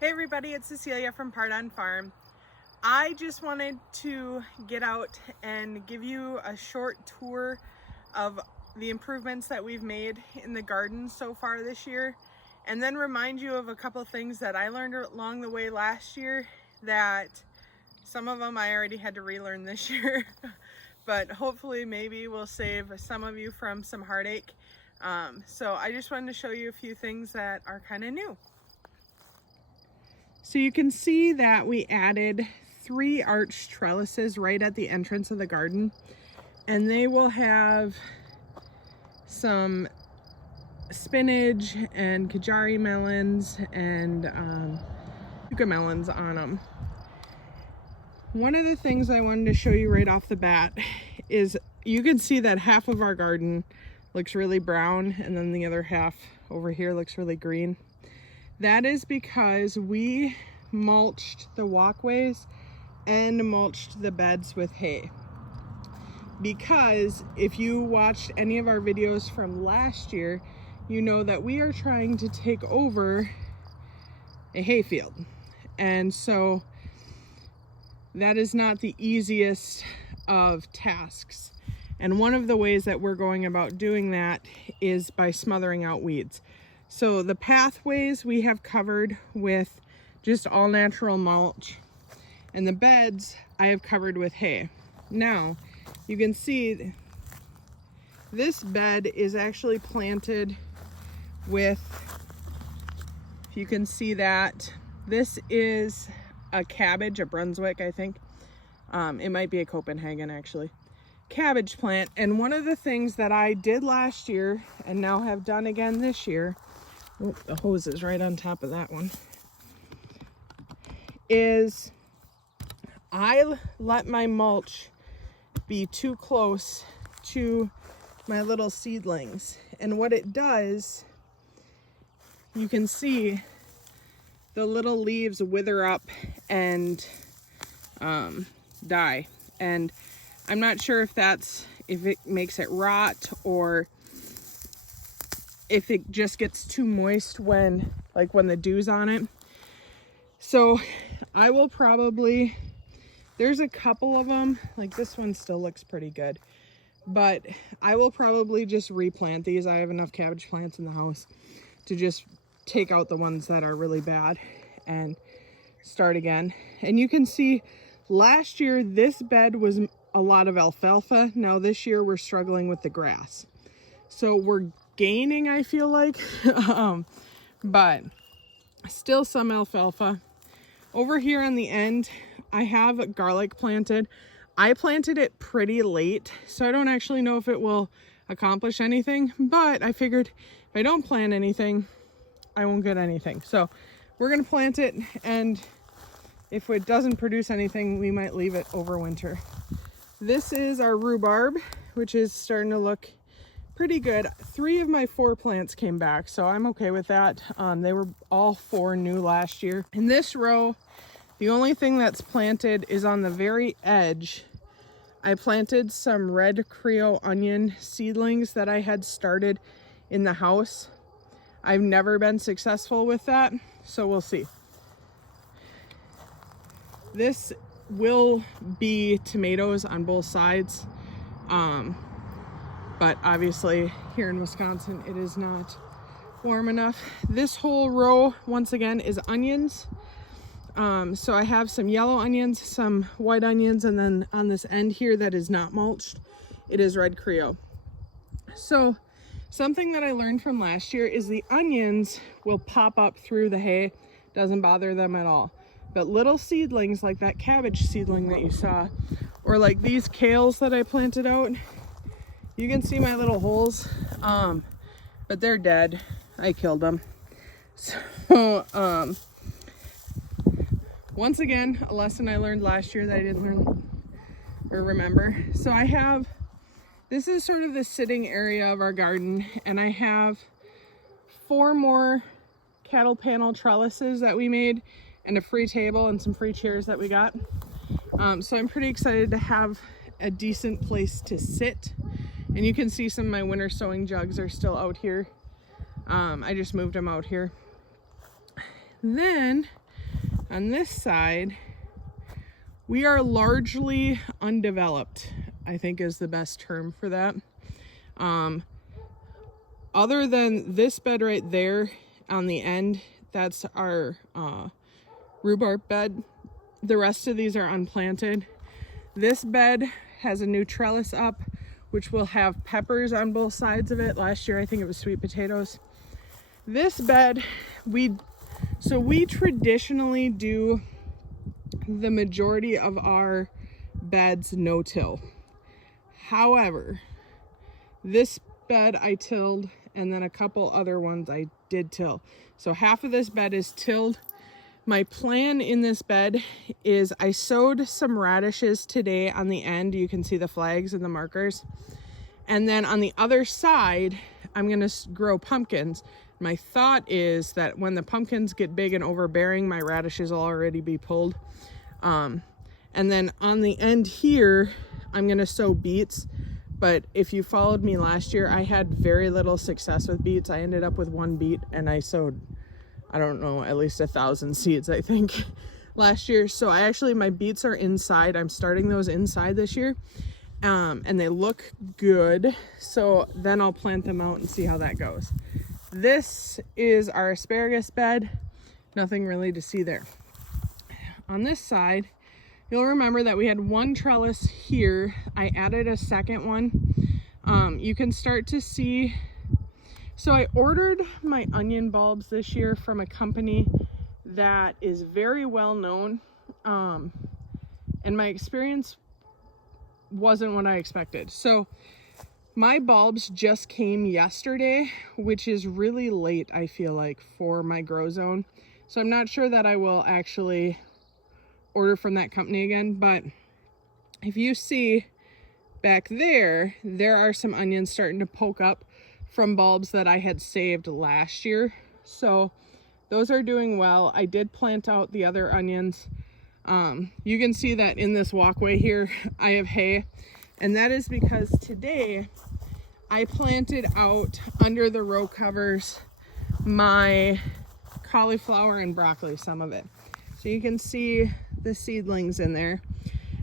Hey everybody, it's Cecilia from Part On Farm. I just wanted to get out and give you a short tour of the improvements that we've made in the garden so far this year, and then remind you of a couple things that I learned along the way last year that some of them I already had to relearn this year. But hopefully maybe we'll save some of you from some heartache. So I just wanted to show you a few things that are kind of new. So you can see that we added 3 arched trellises right at the entrance of the garden, and they will have some spinach and kajari melons and yucca melons on them. One of the things I wanted to show you right off the bat is you can see that half of our garden looks really brown and then the other half over here looks really green. That is because we mulched the walkways and mulched the beds with hay. Because if you watched any of our videos from last year, you know that we are trying to take over a hayfield. And so that is not the easiest of tasks. And one of the ways that we're going about doing that is by smothering out weeds. So the pathways we have covered with just all natural mulch, and the beds I have covered with hay. Now you can see this bed is actually planted with, if you can see that, this is a cabbage, a Brunswick, I think. It might be a Copenhagen actually. Cabbage plant. And one of the things that I did last year and now have done again this year, oh, the hose is right on top of that one, is I let my mulch be too close to my little seedlings. And what it does, you can see the little leaves wither up and die. And I'm not sure if it makes it rot or if it just gets too moist when the dew's on it. So I will probably, there's a couple of them, like this one still looks pretty good, but I will probably just replant these. I have enough cabbage plants in the house to just take out the ones that are really bad and start again. And you can see last year this bed was a lot of alfalfa. Now this year we're struggling with the grass. So we're gaining, I feel like, but still some alfalfa. Over here on the end, I have garlic planted. I planted it pretty late, so I don't actually know if it will accomplish anything, but I figured if I don't plant anything, I won't get anything. So we're gonna plant it, and if it doesn't produce anything, we might leave it over winter. This is our rhubarb, which is starting to look pretty good. 3 of my 4 plants came back, so I'm okay with that. They were all 4 new last year. In this row, the only thing that's planted is on the very edge. I planted some red Creole onion seedlings that I had started in the house. I've never been successful with that, so we'll see. This will be tomatoes on both sides, but obviously here in Wisconsin it is not warm enough. This whole row once again is onions. So I have some yellow onions, some white onions, and then on this end here that is not mulched, it is red Creole. So something that I learned from last year is the onions will pop up through the hay, doesn't bother them at all. But little seedlings like that cabbage seedling that you saw, or like these kales that I planted out, you can see my little holes, but they're dead. I killed them. So once again, a lesson I learned last year that I didn't learn or remember. So I have, this is sort of the sitting area of our garden, and I have 4 more cattle panel trellises that we made, and a free table and some free chairs that we got. So I'm pretty excited to have a decent place to sit. And you can see some of my winter sowing jugs are still out here. I just moved them out here. Then On this side, we are largely undeveloped, I think is the best term for that. Other than this bed right there on the end, that's our rhubarb bed. The rest of these are unplanted. This bed has a new trellis up, which will have peppers on both sides of it. Last year, I think it was sweet potatoes. This bed, we traditionally do the majority of our beds no-till. However, this bed I tilled, and then a couple other ones I did till. So half of this bed is tilled. My plan in this bed is I sowed some radishes today on the end. You can see the flags and the markers. And then on the other side, I'm going to grow pumpkins. My thought is that when the pumpkins get big and overbearing, my radishes will already be pulled. And then on the end here, I'm going to sow beets. But if you followed me last year, I had very little success with beets. I ended up with one beet and I sowed, I don't know, at least 1,000 seeds, I think, last year. So my beets are inside. I'm starting those inside this year. And they look good. So then I'll plant them out and see how that goes. This is our asparagus bed. Nothing really to see there. On this side, you'll remember that we had one trellis here. I added a second one. You can start to see, so I ordered my onion bulbs this year from a company that is very well known. And my experience wasn't what I expected. So my bulbs just came yesterday, which is really late, I feel like, for my grow zone. So I'm not sure that I will actually order from that company again, but if you see back there, there are some onions starting to poke up from bulbs that I had saved last year. So those are doing well. I did plant out the other onions. You can see that in this walkway here, I have hay, and that is because today I planted out under the row covers my cauliflower and broccoli, some of it. So you can see the seedlings in there.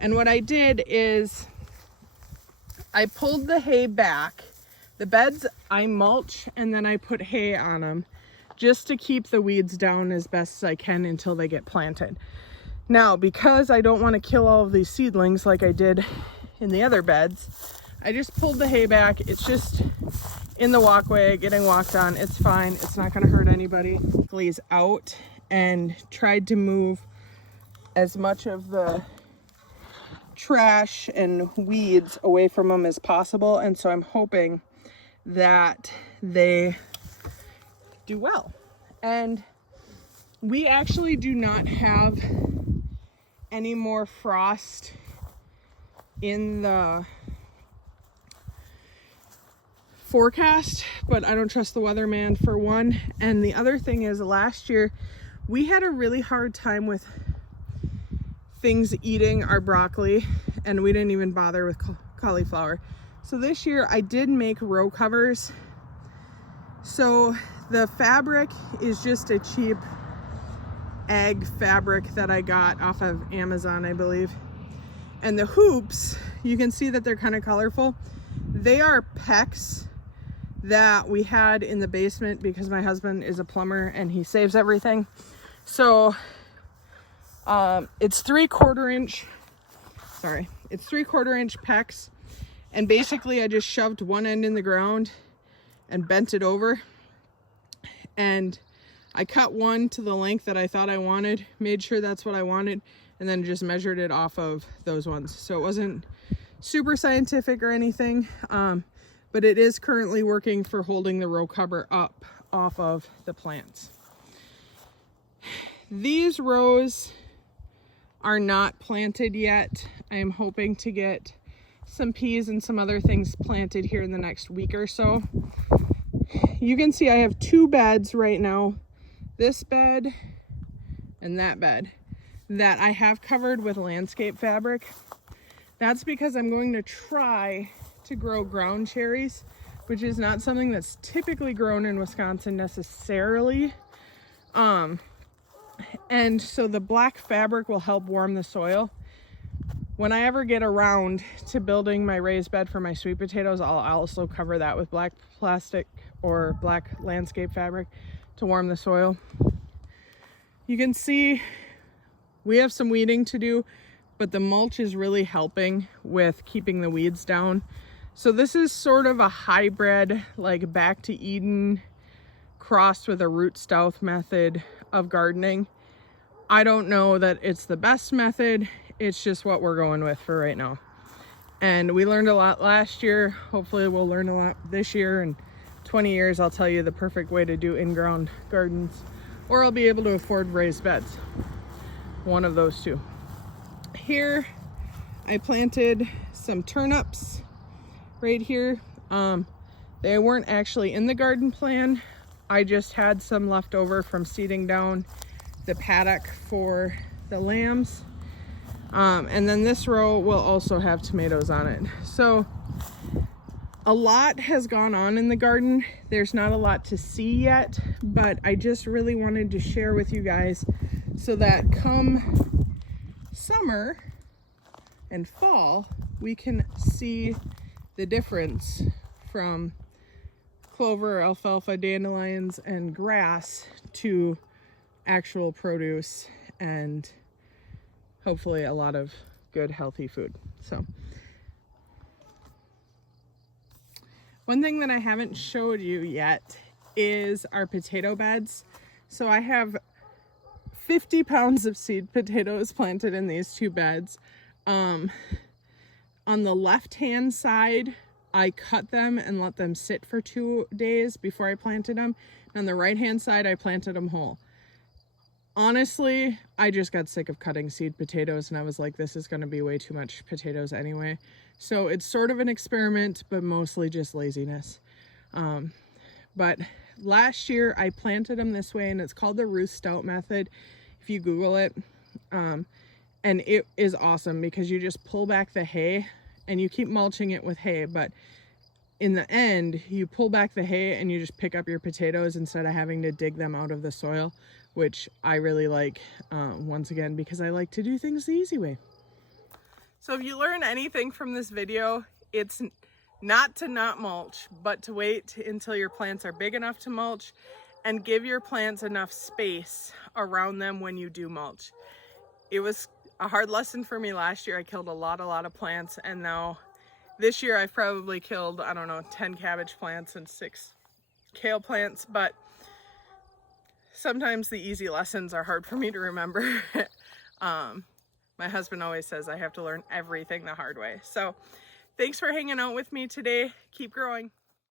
And what I did is I pulled the hay back. The beds I mulch and then I put hay on them just to keep the weeds down as best as I can until they get planted. Now, because I don't want to kill all of these seedlings like I did in the other beds, I just pulled the hay back. It's just in the walkway getting walked on. It's fine. It's not going to hurt anybody. He's out and tried to move as much of the trash and weeds away from them as possible. And so I'm hoping that they do well. And we actually do not have any more frost in the forecast, but I don't trust the weatherman for one. And the other thing is, last year we had a really hard time with things eating our broccoli, and we didn't even bother with cauliflower. So this year I did make row covers. So the fabric is just a cheap egg fabric that I got off of Amazon, I believe. And the hoops, you can see that they're kind of colorful. They are PEX that we had in the basement because my husband is a plumber and he saves everything. So it's 3/4 inch PEX, and basically I just shoved one end in the ground and bent it over, and I cut one to the length that I thought I wanted, made sure that's what I wanted, and then just measured it off of those ones. So it wasn't super scientific or anything, but it is currently working for holding the row cover up off of the plants. These rows are not planted yet. I am hoping to get some peas and some other things planted here in the next week or so. You can see I have two beds right now, this bed and that bed, that I have covered with landscape fabric. That's because I'm going to try to grow ground cherries, which is not something that's typically grown in Wisconsin necessarily. And so the black fabric will help warm the soil. When I ever get around to building my raised bed for my sweet potatoes, I'll also cover that with black plastic or black landscape fabric to warm the soil. You can see we have some weeding to do, but the mulch is really helping with keeping the weeds down. So this is sort of a hybrid, like back to Eden crossed with a Ruth Stout method of gardening. I don't know that it's the best method. It's just what we're going with for right now. And we learned a lot last year. Hopefully we'll learn a lot this year. In 20 years, I'll tell you the perfect way to do in-ground gardens, or I'll be able to afford raised beds. One of those two. Here, I planted some turnips right here. They weren't actually in the garden plan. I just had some left over from seeding down the paddock for the lambs. And then this row will also have tomatoes on it. So a lot has gone on in the garden. There's not a lot to see yet, but I just really wanted to share with you guys so that come summer and fall, we can see the difference from clover, alfalfa, dandelions, and grass to actual produce and hopefully a lot of good healthy food. So one thing that I haven't showed you yet is our potato beds. So I have 50 pounds of seed potatoes planted in these two beds. On the left hand side, I cut them and let them sit for 2 days before I planted them. On the right hand side, I planted them whole. Honestly, I just got sick of cutting seed potatoes and I was like, this is going to be way too much potatoes anyway. So it's sort of an experiment, but mostly just laziness. But last year I planted them this way, and it's called the Ruth Stout method if you Google it. And it is awesome because you just pull back the hay and you keep mulching it with hay, but in the end you pull back the hay and you just pick up your potatoes instead of having to dig them out of the soil, which I really like, once again, because I like to do things the easy way. So if you learn anything from this video, it's not to not mulch, but to wait until your plants are big enough to mulch and give your plants enough space around them when you do mulch. It was a hard lesson for me last year. I killed a lot of plants, and now this year I've probably killed, I don't know, 10 cabbage plants and 6 kale plants, but sometimes the easy lessons are hard for me to remember. My husband always says I have to learn everything the hard way. So thanks for hanging out with me today. Keep growing.